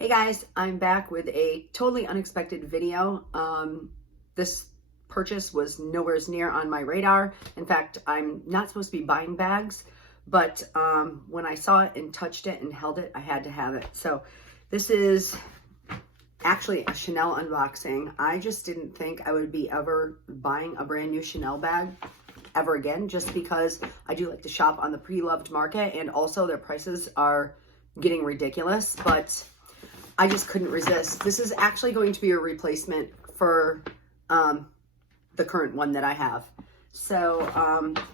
Hey guys, I'm back with a totally unexpected video. This purchase was nowhere near on my radar. In fact, I'm not supposed to be buying bags, but when I saw it and touched it and held it, I had to have it. So this is actually a Chanel unboxing. I just didn't think I would be ever buying a brand new Chanel bag ever again, just because I do like to shop on the pre-loved market, and also their prices are getting ridiculous, but I just couldn't resist. This is actually going to be a replacement for the current one that I have. So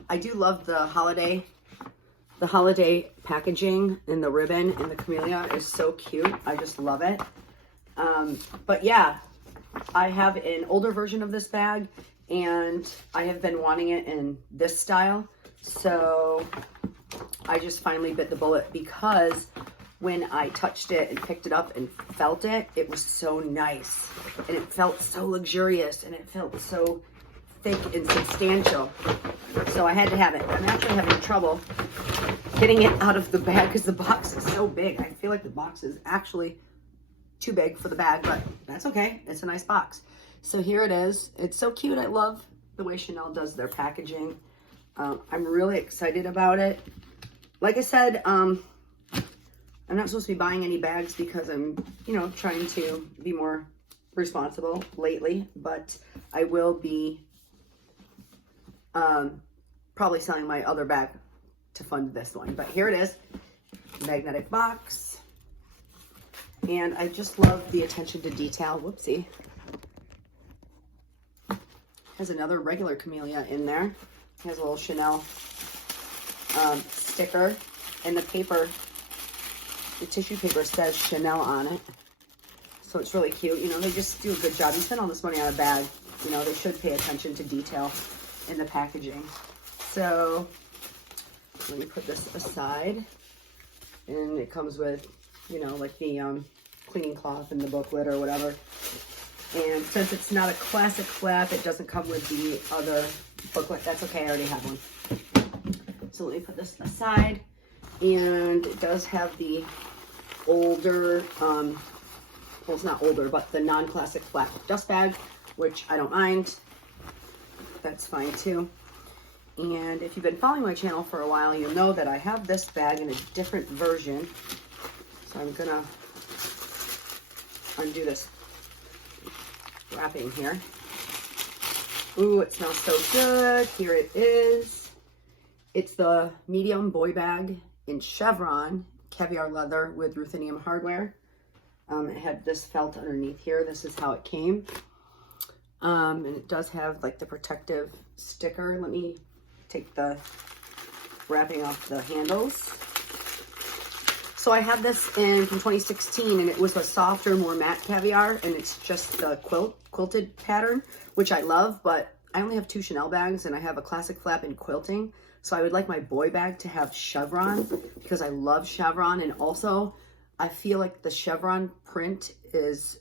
I do love the holiday packaging, and the ribbon and the camellia is so cute. I just love it. But yeah, I have an older version of this bag, and I have been wanting it in this style. So I just finally bit the bullet, because when I touched it and picked it up and felt it, it was so nice, and it felt so luxurious, and it felt so thick and substantial. So I had to have it. I'm actually having trouble getting it out of the bag because the box is so big. I feel like the box is actually too big for the bag, but that's okay. It's a nice box. So here it is. It's so cute. I love the way Chanel does their packaging. I'm really excited about it. Like I said, I'm not supposed to be buying any bags because I'm, trying to be more responsible lately, but I will be probably selling my other bag to fund this one. But here it is, magnetic box. And I just love the attention to detail. Whoopsie. Has another regular camellia in there. Has a little Chanel sticker, and the paper, the tissue paper says Chanel on it. So it's really cute. They just do a good job. You spend all this money on a bag, they should pay attention to detail in the packaging. So let me put this aside. And it comes with, like the cleaning cloth and the booklet or whatever. And since it's not a classic flap, it doesn't come with the other booklet. That's okay, I already have one. So let me put this aside. And it does have the older, well, it's not older, but the non-classic flat dust bag, which I don't mind. That's fine too. And if you've been following my channel for a while, you'll know that I have this bag in a different version. So I'm gonna undo this wrapping here. Ooh, it smells so good. Here it is. It's the medium boy bag in chevron, caviar leather with ruthenium hardware. It had this felt underneath here. This is how it came. And it does have like the protective sticker. Let me take the wrapping off the handles. So I have this from 2016, and it was a softer, more matte caviar, and it's just the quilted pattern, which I love, but I only have 2 Chanel bags, and I have a classic flap in quilting. So I would like my boy bag to have chevron, because I love chevron, and also I feel like the chevron print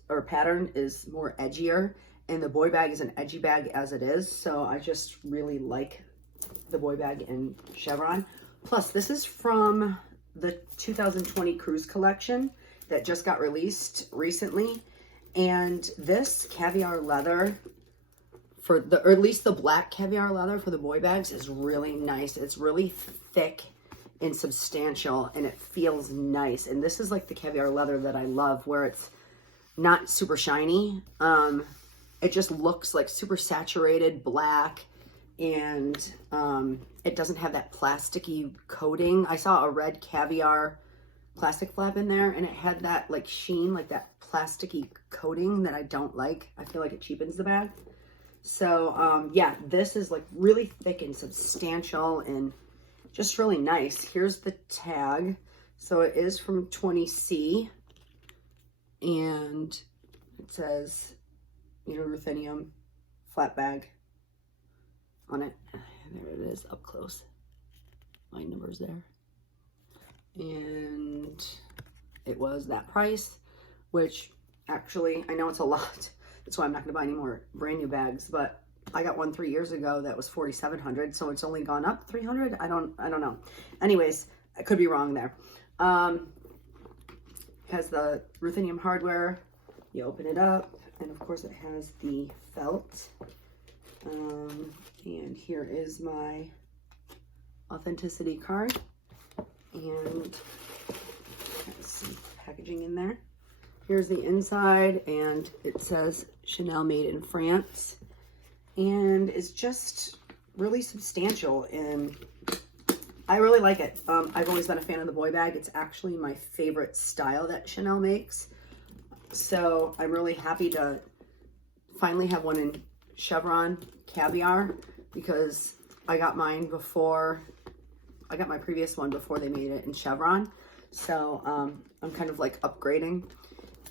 or pattern is more edgier, and the boy bag is an edgy bag as it is. So I just really like the boy bag in chevron. Plus, this is from the 2020 cruise collection that just got released recently. And this caviar leather or at least the black caviar leather for the boy bags is really nice. It's really thick and substantial, and it feels nice. And this is like the caviar leather that I love, where it's not super shiny. It just looks like super saturated black, and it doesn't have that plasticky coating. I saw a red caviar plastic flap in there, and it had that like sheen, like that plasticky coating that I don't like. I feel like it cheapens the bag. So yeah, this is like really thick and substantial and just really nice. Here's the tag. So it is from 20C, and it says, ruthenium flat bag on it. There it is up close. My number's there. And it was that price, which actually, I know it's a lot. That's why I'm not going to buy any more brand new bags, but I got one 3 years ago that was $4,700, so it's only gone up $300. I don't know. Anyways, I could be wrong there. has the ruthenium hardware. You open it up, and of course it has the felt. And here is my authenticity card, and has some packaging in there. Here's the inside, and it says Chanel made in France, and it's just really substantial, and I really like it. I've always been a fan of the boy bag. It's actually my favorite style that Chanel makes, so I'm really happy to finally have one in chevron caviar, because I got mine before, I got my previous one before they made it in chevron, so I'm kind of like upgrading.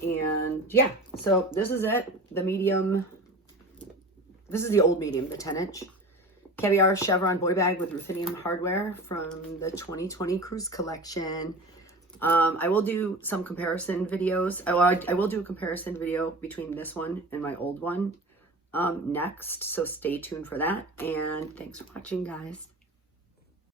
And yeah, so this is it, the medium. This is the old medium, the 10-inch caviar chevron boy bag with ruthenium hardware from the 2020 cruise collection. I will do some comparison videos. I will do a comparison video between this one and my old one next, so stay tuned for that, and thanks for watching, guys.